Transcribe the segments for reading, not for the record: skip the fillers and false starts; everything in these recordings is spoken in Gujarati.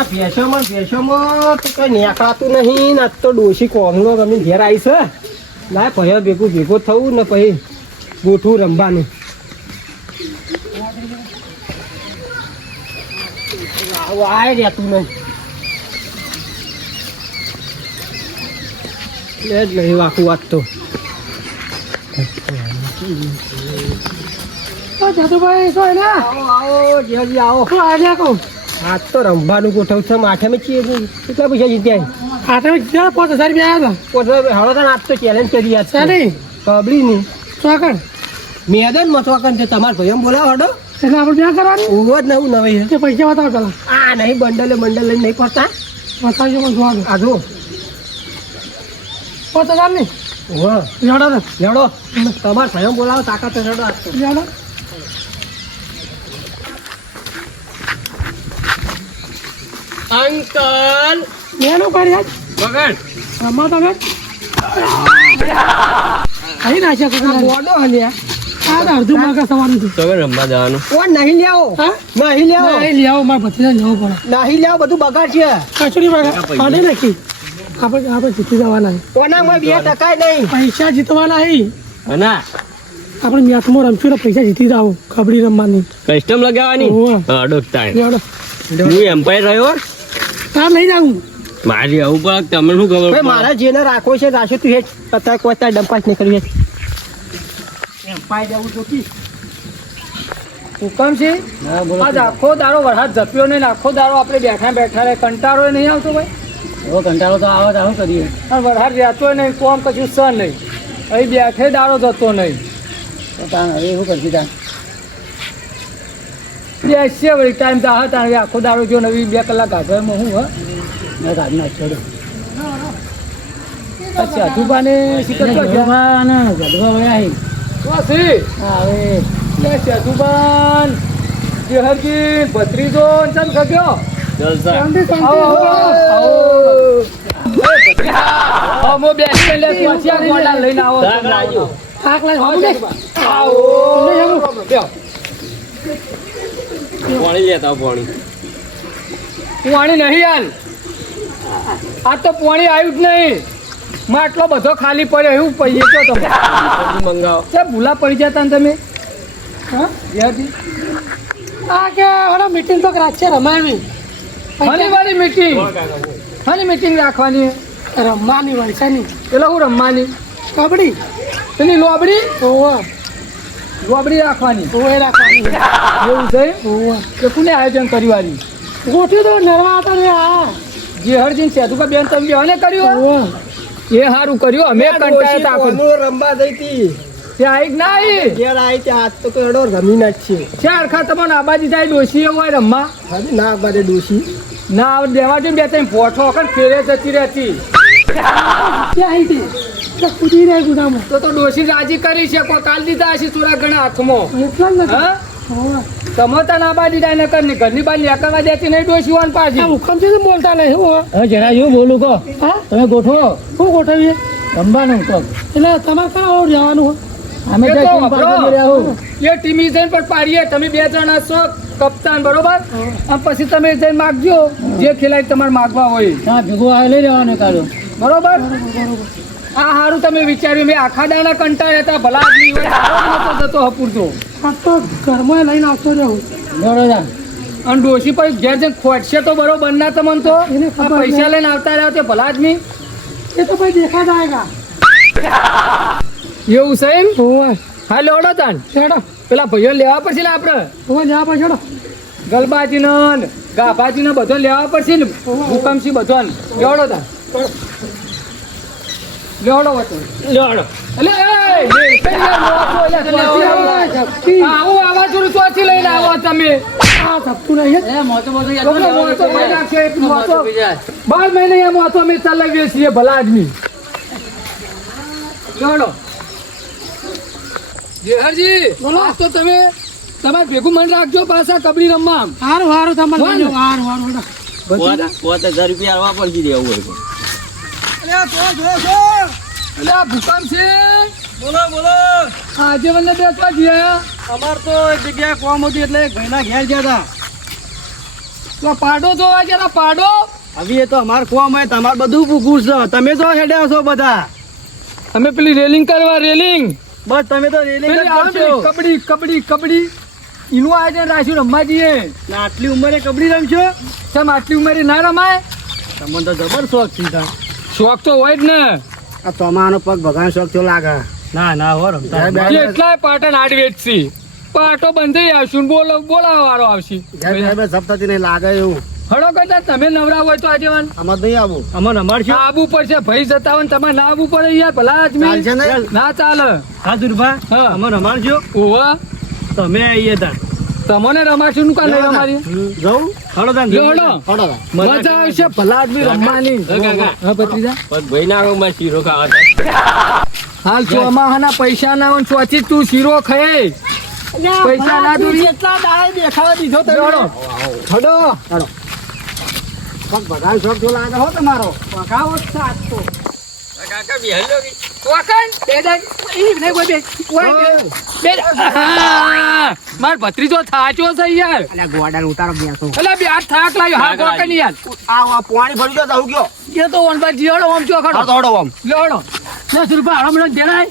આ ભેંસોમાં તો કઈ નેકાતું નહીં ને. આજ તો ડોશી કોમનો તમે ઘેર આવી છે. લાય ભાઈઓ ભેગો થવું ને પછી ગોઠવું રમવાનું. આય રહેતું નહીં એ જ નહીં વાકું વાત તો. જાદુભાઈ શું ને? આવો જેજી આવો. શું આવ્યા કહું? આજ તો રમવાનું ગોઠવ છે. માથે કેટલા પૈસા જીત્યા? હાથે ક્યાં 5000 રૂપિયા આવ્યા હવે આજ તો ચેલેન્જ કરી યાદ છે નહીં કબડી ની ચોકડ મેદાન મથવાકન છે. તમારે ભાઈ બોલાવો હડો એટલે આપણે ત્યાં કરવાની ઉભો જ નવું નવી તે પૈસા બતાવો પેલા. આ નહીં બંડલ લઈને નહીં પડતા. બતાવજો પણ જોવા દો. આ જો 5000 ની હા લેવડો ને લેવડો. તમારે ભાઈ બોલાવો તાકાત લેવડો. આજ તો લેવડો અંકલ મેનું કરી આજ બગડ રમવા તમે અહીં નાખ્યા કુકડા બોડો હલ્યા. આ તો અડધું માર્કા સવારનું હતું. તો રમવા જવાનું. કોણ નહીં લેવો? હા નહીં લેવો. નહીં લઈ આવો મારા ભત્રીજા લેવો પડે. નહીં લેવો. બધું બગાડ છે. કચોરી માર્કા પાડી નાખી આપણે જીતી જવાના છે. કોનામાં 2% નહીં. પૈસા જીતવાના છે. ના આપણે મેચમાં રમશું ને પૈસા જીતી જાવ કબડ્ડી રમવાની. કસ્ટમ લગાવવાની. ઓહો. હા ડોક્ટર લેવડો હું એમ્પાયર રહ્યો. તાર લઈ જાઉં મારી આવું પણ તમને શું ખબર ભાઈ મારા જેને રાખો છે રાશો તું હેજ પતા કોઈ તાર ડંપાસ નહીં કરવી. એમ પાઈ દેવું જોતી હુકમ છે આજ આખો દારો વરસાદ જપ્યો નહીં ને આખો દારો આપણે બેઠા રહે કંટાળો નહીં આવતો ભાઈ. એવો કંટાળો તો આવે તો શું કરીએ. અને વરસાદ રહેતો નહીં કોમ કશું સર નહીં અહીં બેઠે દારો જતો નહીં. હવે શું કરશું તાર બેસીએ વળી ટાઈમ તો હતા હવે આખો દારો જો નવી 2 કલાક હાજરમાં હું હા મેં કાઢી નાખ્યો. અચ્છા ધુબાને શીખર તો ગઢવા વયા વાસી હવે લે સેતુબાન જેહરજી ભત્રીજો ચમ ખગ્યો જલસા. આવો આવો મો બેસી લે પાછા ગોડા લઈને આવો શાક લાવજો. શાક લઈ આવો બેઓ પાણી લેતા પાણી. પાણી નહીં યાર આ તો પાણી આવ્યું જ નહીં માં આટલો બધો ખાલી પડ્યો એવું પૈયે છો તમે મંગાવો. છે ભૂલા પડી જતા ને તમે હા જેહરજી આ કે ઓલા મીટિંગ તો રાત છે રમાવી શનિવારે મીટિંગ હાની મીટિંગ રાખવાની રમવાની વલસાની પેલા હું રમવાની કબડ્ડી પેલી લોબડી લોબડી રાખવાની રાખવાની એવું છે કે કોને આયોજન કર્યું ગોઠ્યું તો નરવા હતા ને આ જેહરજી સેતુકા બેન તમે બેને કર્યું એ સારું કર્યું અમે કંટાળ્યા હતા કોનું રમવા જઈ હતી ત્યાં આઈ ના આવી ઘેર આવી ત્યાં આજ તો એડો રમીને જ છે. ચાર ખા તમને આબાજી જાય ડોસી એવું હોય રમવા હજી ના બારે ડોશી ના આવે દેવા દે બે ત્રણ પોઠો વખત ફેરે જતી રહેતી ક્યાં આવી હતી કૂદી રહી ગુદામાં તો ડોસી રાજી કરી છે કોઈ કાલ દીધા હશે થોડા ઘણા હાથમાં હા કમોતા ના બાજી જાય નકર ની ઘરની બાર લેકરવા દેતી નહીં ડોસી વાન પાછી હુકમ છે બોલતા નહીં હું હવે જરા જેવું બોલું કહો. હા તમે ગોઠવો શું ગોઠવીએ રમવાનું કહો. એટલે તમારે ક્યાં જવાનું અમે તો ટીમ પાડી રહ્યા હું. એ ટીમ જઈને પણ પાડીએ તમે 2 જણા છો કપ્તાન બરોબર અને પછી તમે જઈને માગજો જે ખેલાડી તમારે માગવા હોય ત્યાં ભેગું આવે લઈ રહેવાનું કાઢો. બરોબર આ સારું તમે વિચાર્યું મેં આખા દાડા કંટાળ્યા હતા ભલા આદમી હોય આવો નતો જતો હપૂરતો આ તો ઘરમાં લઈને આવતો રહ્યો બરોબર. અને ડોશી પર ઘેર જઈને ખોટશે તો બરોબર ના તમને તો આ પૈસા લઈને આવતા રહ્યા તે ભલા આદમી એ તો ભાઈ દેખા જાયગા એવું છે એમ હા લેવડો તાન પેલા ભાઈઓ લેવા પડશે ને આપણે લેવા પડશે ગલબાજી ને ગાભાજી ને બધો લેવા પડશે ને ભૂકંપસી બધો લેવડો તાન લેવડો વતો લેવડો. આવું આવા જોડું ચોથી લઈને આવો તમે એ મોટો મોટો યાદ 12 મહિને એમ વાતો અમે ચલાવીએ છીએ ભલા આદમી લેવડો જેહરજી બોલો તો તમે તમારે ભેગું મન રાખજો પાછા કબડ્ડી રમવા હારું હારું તમારે હારું 5000 રૂપિયા આવવા પડશે દેવું હોય તો. એટલે આ ભૂકંપ છે બોલો બોલો. આજે મને બેસવા ગયા અમાર તો એક જગ્યાએ કોમ હતી એટલે ભાઈના ઘેર ગયા હતા. તો પાડો જોવા ગયા પાડો. હવે એ તો અમાર કોમ હોય, તમારે બધું ભૂખું છે. તમે જો હેડ્યા છો બધા. અમે પેલી રેલિંગ કરવા રેલિંગ બસ તમે તો રેલિંગ જ કરશો. કબડ્ડી કબડ્ડી કબડ્ડી એનું આયોજન રાખ્યું રમવા જઈએ. ને આટલી ઉંમરે કબડ્ડી રમશો? કેમ આટલી ઉંમરે ના રમાય? તમને તો જબર શોખ છે. શોખ તો હોય જ ને. આ તમારો પગ ભગવાન શોખ તો લાગે. ના ના હો રમતા એટલાય પાટણ આડવેજ છે. પાટો બંધ થઈ આવશું, બોલાવા વાળો આવશે. જપતાથી નહીં લાગે એવું. હળો કદાચ તમે નવરા હોય તો આજે અમાર નહીં આવું. અમાર અમારશું. આબુ પડશે ભાઈ જતા હોય ને તમારે ના આવવું પડે યાર. ભલા આદમી ના ચાલે. હા દુર્ભા, હા. અમાર અમારજો. ઓવા તમે આવીએ તા. તમને રમાશું નું કાલે અમારી જવું? હળો તાન. હળો. મજા આવશે ભલા આદમી રમવાની. હા ભત્રીજા. ભાઈ ના માં શીરો ખાવા હાલ ચોમાહાના પૈસા ના હોય ચોથી તું શીરો ખાય. પૈસા ના દોરી એટલા દાડે દેખાવા દીધો તમે. હડો હડો. પગ ભગવાન શોખ તો લાગે હો તમારો. પગાવો સાત તો કાકા બેહલો કે કોકન દેદા ઈ ને કોઈ બે માર ભત્રીજો થાચો છે યાર. અલ્યા ગોડાને ઉતારો બેસો. અલા બે આ થાક લાગ્યો. હા કોકન યાર. આ પાણી ભરી ગયો જાવ ગયો. એ તો ઓનબા જીડો ઓમ ચો ખડો. હા તો હડો આમ. લેડો 10 રૂપિયા હમણાં દેરાય.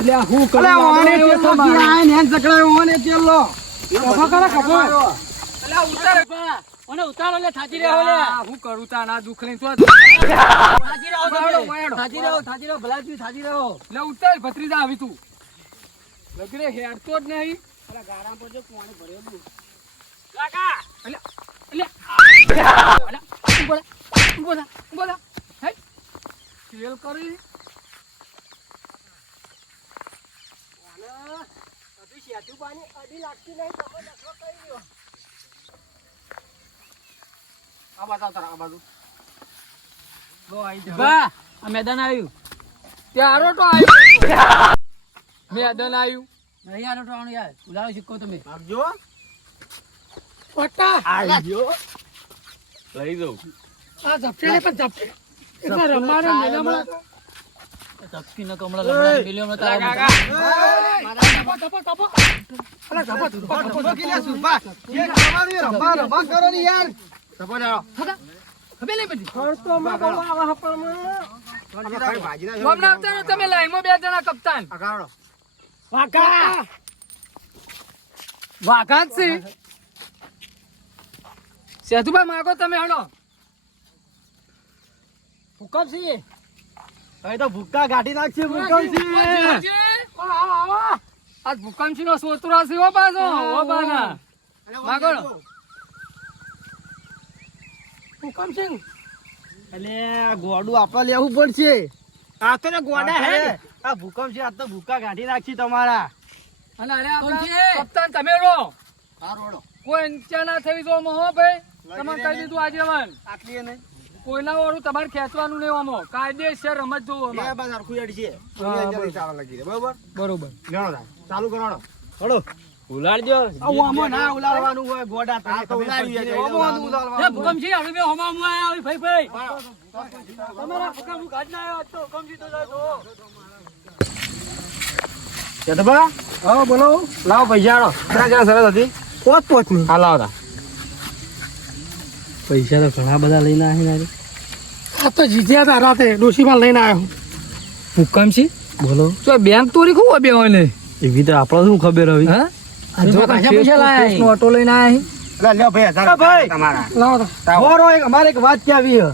અલ્યા હું કરું? અલ્યા ઓને તેલ તો આય ને સકળાય ઓને તેલ લો. કફા કરા કફા. અલ્યા ઉતાર ઓને ઉતારો લે થાજી રહો લે. હું કરું તા ના દુખ લઈ તો થાજી રહો થાજી રહો ભલાજી થાજી રહો. લે ઉતાર ભત્રીજા આવી તું લગરે હેડતો જ નહીં. અલા ગારામ પર જો પાણી ભરેલું કાકા. અલ્યા ઉભો હે તેલ કરી મેદાન આવ્યું ત્યારે તો આવ્યું. મેદાન આવ્યું નહીં આરો તો યાર. ઉલાળો સિક્કો તમે આપજો. પટ્ટા આજો. લઈ દઉં આ ઝપટે ને પણ ઝપટે એટલે રમવાનો મેદાનમાં ચપકી ન કમળા લમડા મિલ્યો ન તા કાકા તમે લાઈનમાં બે જણા કપ્તાન વાઘા છે. સેતુભાઈ માગો તમે હડો. ભૂકંપસિંહ હવે તો ભૂક્કા ગાડી નાખશે. ભૂકંપસિંહ આજ ભૂકંપસિંહ નો સોતરો છે હો પાછો. હો બાના માગો ભૂકંપસિંહ. એટલે ગોડું આપવા લેવું પડશે. આ તો ગોડા હે. આ ભૂકંપસિંહ આ તો ભૂક્કા ગાડી નાખશે તમારા. અને અરે આપણા કપ્તાન તમે રહો. કોઈ ઈચ્છા ના થઈ જો હો ભાઈ. તમે કહી દીધું આગેવાન આટલી નહીં કોઈના વાળું તમારે ખેંચવાનું નહીં. આમાં કાયદેસર રમત જોવો. બસ હરખું હેડ છે. બરોબર બરોબર ચાલુ કરો. હળો ઉલાડજો આમાં ના ઉલાડવાનું હોય. ગોડા તો ઉલાડી જાય. ભૂકંપસિંહ હવે બે હમા આવી ભાઈ ભાઈ તમારા ભૂકંપ ગાડી ના આવ્યો તો ભૂકંપસિંહ તો જાતો. યદબા હા બોલો. લાવો પૈસા આલો. કેટલા સરસ હતી? પોત ની. હા લાવો. પૈસા તો ઘણા બધા લઈને આવ્યા. આ તો જીત્યા હતા રાતે ડોશીમાં લઈને આવ્યો. ભૂકંપસિંહ બોલો. તો બેંક તોરી ખૂબ બે હોય ને એવી તો આપણે શું ખબર હવે. હા જો પૈસા લાયા ઓટો લઈને આવ્યા. અમારે એક વાત કહેવી છે.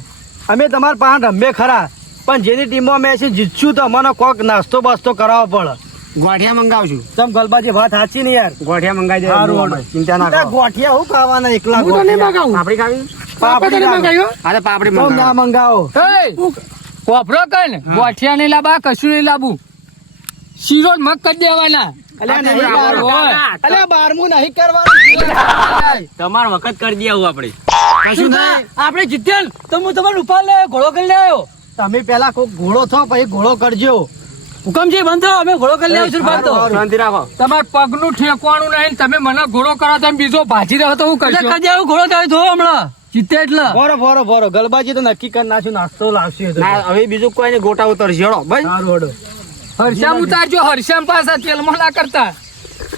અમે તમારા પાસે રમે ખરા પણ જેની ટીમમાં મેચ જીતશું તો અમને કોક નાસ્તો બાસ્તો કરાવવો પડે. ગોઠિયા મંગાવશું. તમ ગલબાજી વાત સાચી ને યાર. ગોઠિયા મંગાઈ સારું, ચિંતા ના કરો. ગોઠિયા હું ખાવાના એકલા? હું તો નહીં મંગાવું. પાપડી ખાવી? પાપડી નહીં મંગાવ્યો. અરે પાપડી તો ના મંગાવો. મંગાવો. કોફરો કન ગોઠિયા નહીં લાવવા કશું નહીં લાવવું. શીરો મગ કરી દેવાના. અલ્યા નહીં કરવાનું. અલ્યા 12મું નહીં કરવાનું. તમાર વખત કરી દઈએ આવું આપણે. કશું નહીં. આપણે જીત્યા તો હું તમારો ઉપાડ લે ઘોડો કરી લાવ્યો. તમે પેલા કોક ઘોડો થો પછી ઘોડો કરજો. હુકમજી બંધ થો, અમે ઘોડો કરી લાવીશું. શાંતિ રાખો. તમારે પગનું ઠેકવાનું નહીં. તમે મને ઘોડો કરો તમે બીજો ભાજી રહ્યો તો હું કરજો. ઘોડો થાય તો હમણાં જીતે એટલે ભરો ગલબાજી તો નક્કી કરી નાખ્યું. નાસ્તો લાવશે. ના હવે બીજું કોઈ ને ગોટા ઉતરશે. હેડો ભાઈ. સારું હડો. હરશ્યામ ઉતારજો. હરશ્યામ પાછા તેલમાં ના કરતા.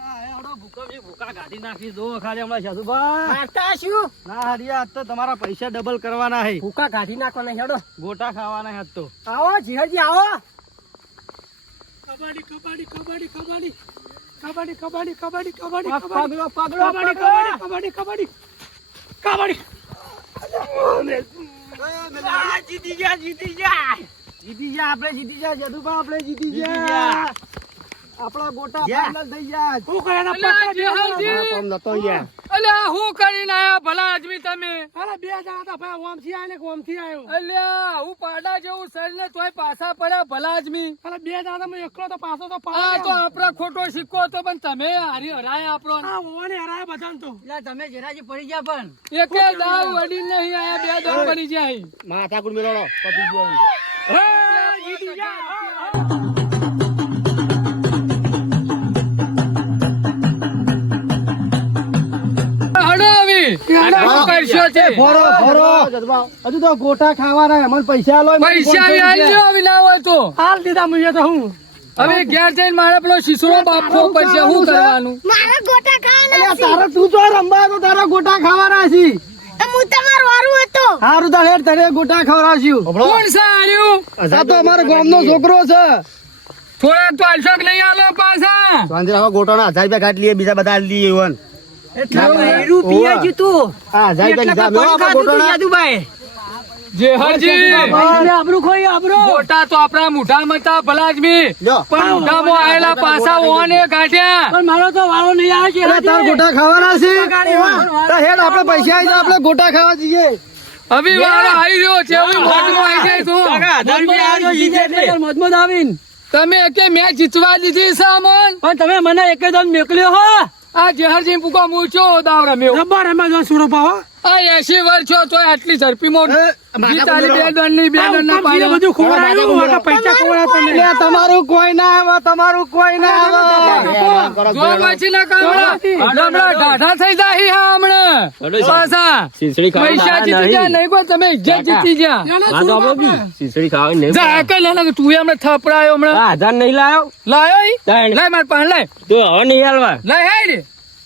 ભૂકા કાઢી નાખી દો ખાલી હમણાં સાધુભાઈ. મારતા શું ના હરિયા, આજ તો તમારા પૈસા ડબલ કરવાના છે. ભૂકા કાઢી નાખવાના હેડો ગોટા ખાવાના છે આજ તો. આવો જીહરજી આવો કબડ્ડી કબડ્ડી કબડ્ડી કબડ્ડી કબડ્ડી કબડ્ડી કબડ્ડી કબડ્ડી પગલો પગલો કબડ્ડી કબડ્ડી કબડ્ડી કબડ્ડી જીતી ગયા જીતી ગયા આપણે જીતી ગયા જદુભા આપણે જીતી ગયા આપણા ગોટા ફાઇનલ થઈ ગયા હું કરે ના અલ્યા, પકડ જેહલજી. કોમ નતો યાર અલ્યા હું કરીને આયા ભલા આદમી તમે? અરે બે જણા હતા ભાઈ ઓમથી આયો ને ઓમથી આયો અલ્યા હું પાડા જેવું શરીર ને તોય પાછા પડ્યા ભલા આદમી. અરે બે જણા તો મેં એકલો તો પાછો તો આ પાડ્યો. તો આપણા ખોટો સિક્કો હતો પણ તમે હારી હરાયા આપણો. આ ઓને હરાય બધાને તો તમે જરાજી પડી ગયા પણ એકે દાવ વડી નહીં આયા, બે દાવ પડી જાય. માથા કુડ મેળો પતી ગયો જીતી ગયા હડો આવી. આ કરશો છે. હજુ તો ગોટા ખાવાના અમને પૈસા આલો પૈસા આવી આલજો આવી ના હોય તો. હાલ દીધા મુજે તો હું હવે ઘેર જઈને મારે પેલો શીશડો બાપવો પડશે. શું કરવાનું? મારા ગોટા ખાવાના છે. તારા તું જો રમવા તો તારા ગોટા ખાવાના છે હું તમારો વારું હતો. હારું તારે તને ગોટા ખવડાવશું કોણ છે હાર્યું? આ તો અમારો ગામનો છોકરો છે થોડા તો અશોક નહીં આલો પાછા. સાંજે હવે ગોટો ના 1000 રૂપિયા કાઢ લઈએ બીજા બધા આલી દઈએ એવન જેહરજી ગોટા તો આપણા મુઠામાં હતા ભલા આદમી. પણ મુઠામાં આયેલા પાછા ઓને કાઢ્યા. પણ મારો તો વાળો નહીં આવે છે તાર ગોટા ખાવાના છે તો હેડ આપણે પૈસા આવી જાય આપણે ગોટા ખાવા જઈએ હવે વાળો આવી રહ્યો છે. હવે મોજમાં આવી જાય તો. મજબૂત આવીને તમે કે મેચ જીતવા દીધી છે અમન. પણ તમે મને એક દમ મોકલ્યો હો આ જેહરજી પૂકો મૂછો દાવ રમ્યો. રબર એમાં જો સુરો પાવો આ 80 વર્ષ છો તો આટલી ઝડપી મોટ જીતાલી બે દંડની બે દંડના પાડ્યો. બધું ખોવડાયું આખા પૈસા ખોવડાવતા નહીં. એટલે તમારું કોઈ ના આવે તમારું કોઈ ના આવે જો પછી ના કામડા હમણાં ઢાઢા થઈ જાય હા હમણાં પાછા પૈસા જીતી ગયા નહીં કોઈ તમે ઇજ્જત જીતી ગયા. જા કઈ લે ને તું હમણાં થપડાયો હમણાં નહીં લાયો લાયો ઈ? લાય માર પાસે લાય તો હવે નહીં હાલવા લાય હે રે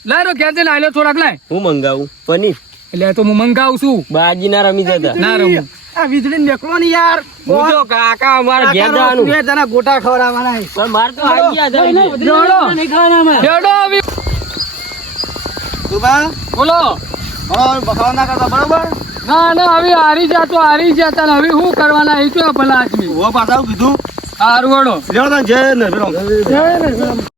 લાય રો ઘેર જઈને આલ્યો થોડાક લાય. હું મંગાવું પનીર એટલે તો હું મંગાવું છું. બાજી ના રમી જતા ના રમું. આ વીજળી નીકળો ને યાર હું તો કાકા અમારે ઘેર જવાનું બે તને ગોટા ખવડાવવાના છે પણ માર તો આવી ગયા જોડો. ખેડો આવી. સુબા બોલો. બખાવ ના કરતા બરોબર ના ના હવે હારી જતા ને હવે શું કરવાના એ તો ભલા આદમી. ઓ પાછા કીધું હારું વડો. જય